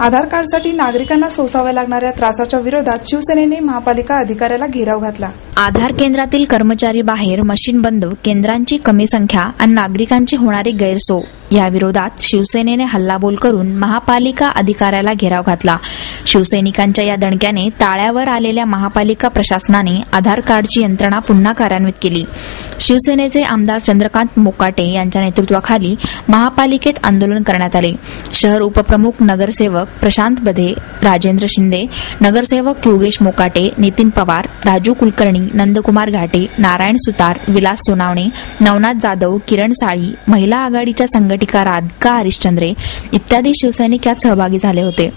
आधार कार्डसाठी नागरिकांना सोसाव्या लागणाऱ्या त्रासाच्या विरोधात शिवसेनेने महापालिका अधिकाऱ्याला घेराव घातला। आधार केंद्रातील कर्मचारी बाहेर, मशीन बंद, केंद्रांची कमी संख्या आणि नागरिकांची होणारी गैरसोय या विरोधात शिवसेनेने हल्लाबोल करून महापालिका अधिकाऱ्याला घेराव घातला। शिवसैनिकांच्या या दणक्याने ताळ्यावर आलेल्या महापालिका प्रशासनाने आधार कार्डची यंत्रणा पुन्हा कार्यान्वित केली। शिवसेनेचे आमदार चंद्रकांत मोकाटे यांच्या नेतृत्वाखाली महापालिकेत आंदोलन करण्यात आले। शहर उपप्रमुख नगरसेवक प्रशांत बधे, राजेंद्र शिंदे, नगरसेवक योगेश मोकाटे, नितीन पवार, राजू कुलकर्णी, नंदकुमार घाटे, नारायण सुतार, विलास सोनावणे, नवनाथ जाधव, किरण साळी, महिला आघाडीच्या संघटिका राधिका हरिश्चंद्रे इत्यादी शिवसैनिक यात सहभागी झाले होते।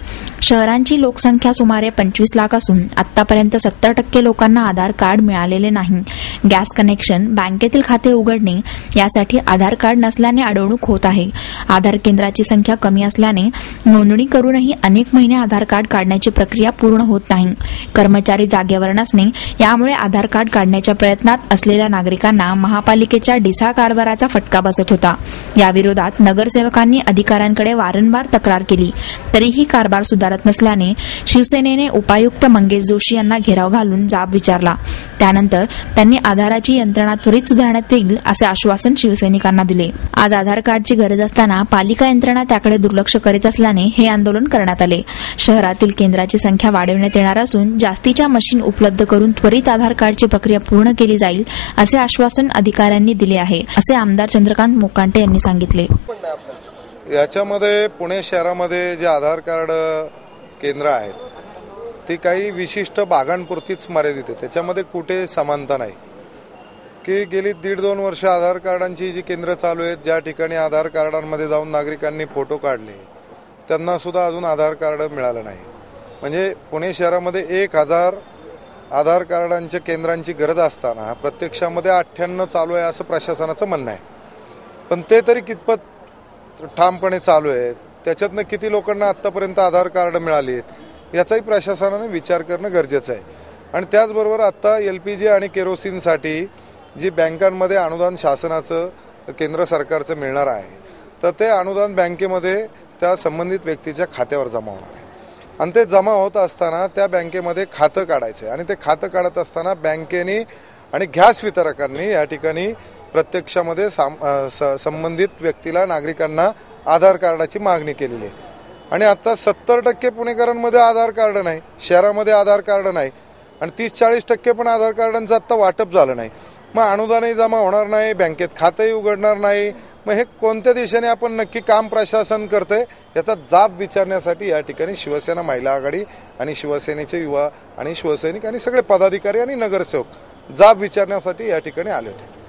शहरांची लोकसंख्या सुमारे 25 लाख असून आतापर्यंत 70% लोकांना आधार कार्ड मिळालेले नाही। गॅस कनेक्शन, बँकेतील खाते उघडणे यासाठी आधार कार्ड नसल्याने अडवणूक होत आहे। आधार केंद्राची संख्या कमी असल्याने नोंदणी करूनही अनेक महिने आधार कार्ड काढण्याची प्रक्रिया पूर्ण होत नाही। कर्मचारी जागेवर नसणे यामुळे आधार कार्ड काढण्याच्या प्रयत्नात असलेल्या नागरिकांना महापालिकेच्या ढिसाळ कारभाराचा फटका बसत होता। या विरोधात नगरसेवकांनी अधिकाऱ्यांकडे वारंवार तक्रार केली, तरीही कारभार सुधारत नसल्याने शिवसेनेने उपायुक्त मंगेश जोशी यांना घेराव घालून जाब विचारला। त्यानंतर त्यांनी आधाराची यंत्रणा त्वरित सुधारण्यात येईल असे आश्वासन शिवसैनिकांना दिले। आज आधार कार्डची गरज असताना पालिका यंत्रणा त्याकडे दुर्लक्ष करीत असल्याने हे आंदोलन करण्यात आले। शहरातील केंद्राची संख्या वाढवण्यात येणार असून जास्तीच्या मशीन उपलब्ध करून त्वरित आधार कार्डची प्रक्रिया पूर्ण केली जाईल असे आश्वासन अधिकाऱ्यांनी दिले आहे, असे आमदार चंद्रकांत मोकाटे यांनी सांगितले। याच्यामध्ये पुणे शहरामध्ये जे आधार कार्ड केंद्र आहेत ती काही विशिष्ट भागांपुरतीच मर्यादित आहे। त्याच्यामध्ये कुठे समानता नाही की गेली 1.5-2 वर्ष आधार कार्डांची जी केंद्र चालू आहेत, ज्या ठिकाणी आधार कार्डांमध्ये जाऊन नागरिकांनी फोटो काढले त्यांना सुद्धा अजून आधार कार्ड मिळालं नाही। म्हणजे पुणे शहरामध्ये 1000 आधार कार्डांच्या केंद्रांची गरज असताना प्रत्यक्षामध्ये 98 चालू आहे असं प्रशासनाचं म्हणणं आहे। पण ते तरी कितपत ठामपणे चालू आहे, त्याच्यातनं किती लोकांना आत्तापर्यंत आधार कार्ड मिळाली याचाही प्रशासनाने विचार करणं गरजेचं आहे। आणि त्याचबरोबर आता LPG आणि केरोसिनसाठी जी बँकांमध्ये अनुदान शासनाचं केंद्र सरकारचं मिळणार आहे, तर ते अनुदान बँकेमध्ये त्या संबंधित व्यक्तीच्या खात्यावर जमा होणार आहे। आणि ते जमा होत असताना त्या बँकेमध्ये खातं काढायचं आहे आणि ते खातं काढत असताना बँकेने आणि गॅस वितरकांनी या ठिकाणी प्रत्यक्षामध्ये संबंधित व्यक्तीला, नागरिकांना आधार कार्डाची मागणी केलेली आहे। आणि आता 70% पुणेकरांमध्ये आधार कार्ड नाही, शहरामध्ये आधार कार्ड नाही आणि 30-40% पण आधार कार्डांचं आत्ता वाटप झालं नाही। मग अनुदानही जमा होणार नाही, बँकेत खातंही उघडणार नाही। मग हे कोणत्या दिशेने आपण नक्की काम प्रशासन करतंय याचा जाब विचारण्यासाठी या ठिकाणी शिवसेना महिला आघाडी आणि शिवसेनेचे युवा आणि शिवसैनिक आणि सगळे पदाधिकारी आणि नगरसेवक जाब विचारण्यासाठी या ठिकाणी आले होते।